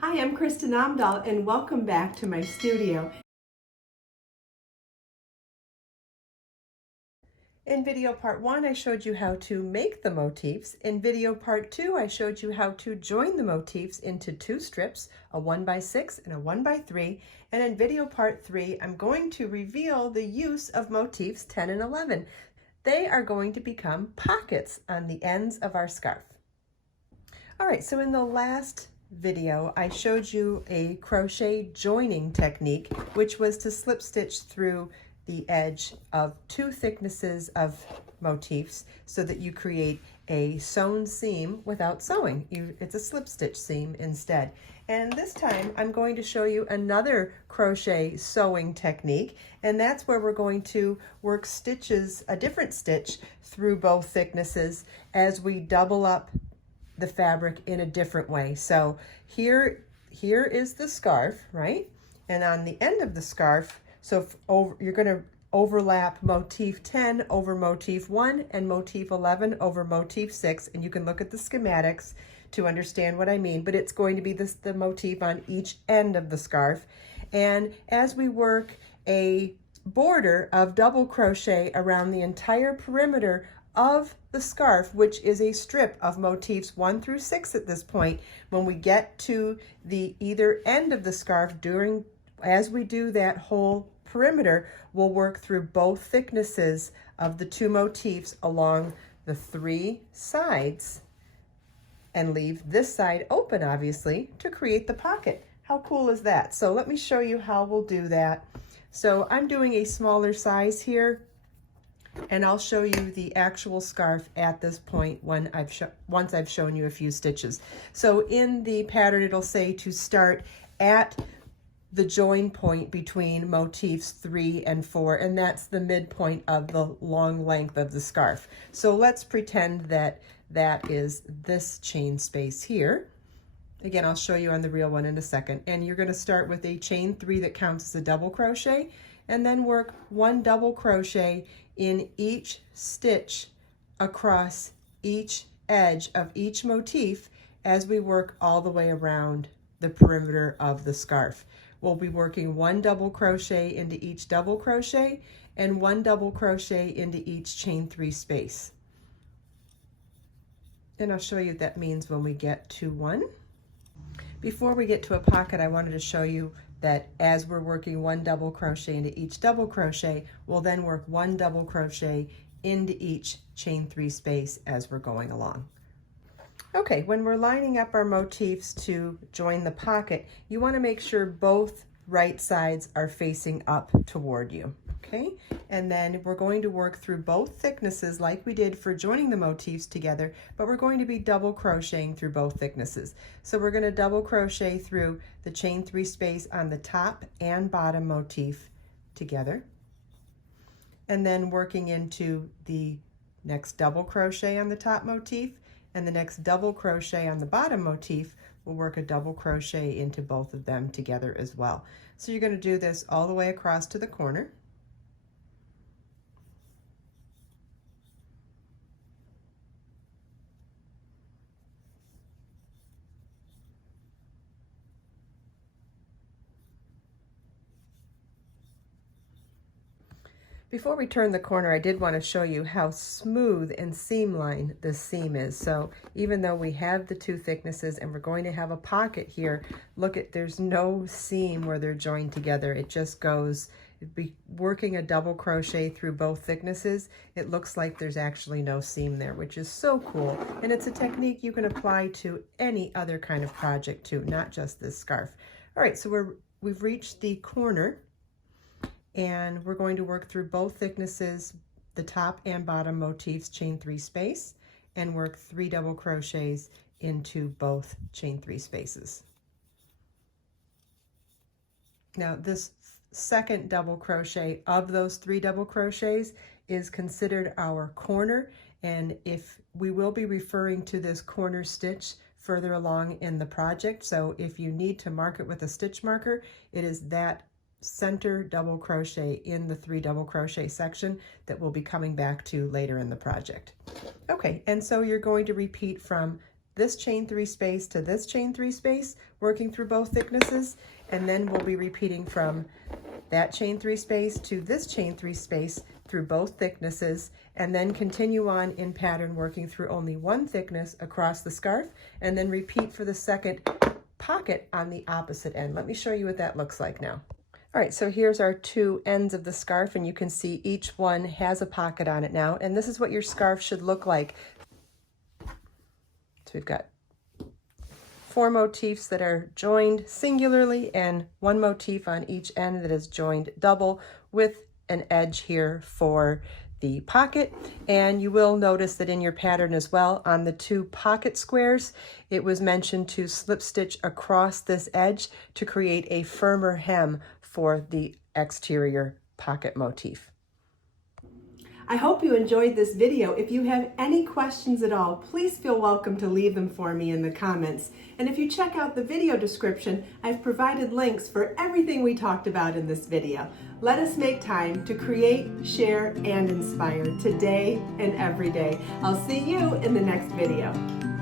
Hi, I'm Kristen Amdahl and welcome back to my studio. In video part 1, I showed you how to make the motifs. In video part 2, I showed you how to join the motifs into two strips, a 1x6 and a 1x3. And in video part 3, I'm going to reveal the use of motifs 10 and 11. They are going to become pockets on the ends of our scarf. All right, so in the last video, I showed you a crochet joining technique, which was to slip stitch through the edge of two thicknesses of motifs so that you create a sewn seam without sewing. It's a slip stitch seam instead. And this time I'm going to show you another crochet sewing technique, and that's where we're going to work stitches, a different stitch through both thicknesses as we double up the fabric in a different way. So here is the scarf, right? And on the end of the scarf, you're going to overlap motif 10 over motif 1 and motif 11 over motif 6, and you can look at the schematics to understand what I mean, but it's going to be the motif on each end of the scarf. And as we work a border of double crochet around the entire perimeter of the scarf, which is a strip of motifs 1 through 6 at this point, when we get to the either end of the scarf, as we do that whole perimeter, we'll work through both thicknesses of the two motifs along the three sides and leave this side open, obviously, to create the pocket. How cool is that? So let me show you how we'll do that. So I'm doing a smaller size here, and I'll show you the actual scarf at this point once I've shown you a few stitches. So in the pattern, it'll say to start at the join point between motifs 3 and 4, and that's the midpoint of the long length of the scarf. So let's pretend that that is this chain space here. Again, I'll show you on the real one in a second. And you're going to start with a chain 3 that counts as a double crochet, and then work 1 double crochet in each stitch across each edge of each motif as we work all the way around the perimeter of the scarf. We'll be working 1 double crochet into each double crochet and 1 double crochet into each chain 3 space. And I'll show you what that means when we get to 1. Before we get to a pocket, I wanted to show you that as we're working 1 double crochet into each double crochet, we'll then work 1 double crochet into each chain 3 space as we're going along. Okay, when we're lining up our motifs to join the pocket, you want to make sure both right sides are facing up toward you, okay? And then we're going to work through both thicknesses like we did for joining the motifs together, but we're going to be double crocheting through both thicknesses. So we're going to double crochet through the chain 3 space on the top and bottom motif together, and then working into the next double crochet on the top motif, and the next double crochet on the bottom motif, we'll work a double crochet into both of them together as well. So you're going to do this all the way across to the corner. Before we turn the corner, I did want to show you how smooth and seamline this seam is. So even though we have the two thicknesses and we're going to have a pocket here, look at, there's no seam where they're joined together. It just goes, working a double crochet through both thicknesses, it looks like there's actually no seam there, which is so cool. And it's a technique you can apply to any other kind of project too, not just this scarf. All right, so we've reached the corner, and we're going to work through both thicknesses, the top and bottom motifs, chain 3 space, and work 3 double crochets into both chain 3 spaces. Now this second double crochet of those 3 double crochets is considered our corner, and if we will be referring to this corner stitch further along in the project, so if you need to mark it with a stitch marker, it is that center double crochet in the 3 double crochet section that we'll be coming back to later in the project. Okay, and so you're going to repeat from this chain 3 space to this chain 3 space, working through both thicknesses, and then we'll be repeating from that chain 3 space to this chain 3 space through both thicknesses, and then continue on in pattern working through only one thickness across the scarf, and then repeat for the second pocket on the opposite end. Let me show you what that looks like now. All right, so here's our two ends of the scarf, and you can see each one has a pocket on it now, and this is what your scarf should look like. So we've got 4 motifs that are joined singularly and 1 motif on each end that is joined double with an edge here for the pocket. And you will notice that in your pattern as well, on the 2 pocket squares, it was mentioned to slip stitch across this edge to create a firmer hem for the exterior pocket motif. I hope you enjoyed this video. If you have any questions at all, please feel welcome to leave them for me in the comments. And if you check out the video description, I've provided links for everything we talked about in this video. Let us make time to create, share, and inspire today and every day. I'll see you in the next video.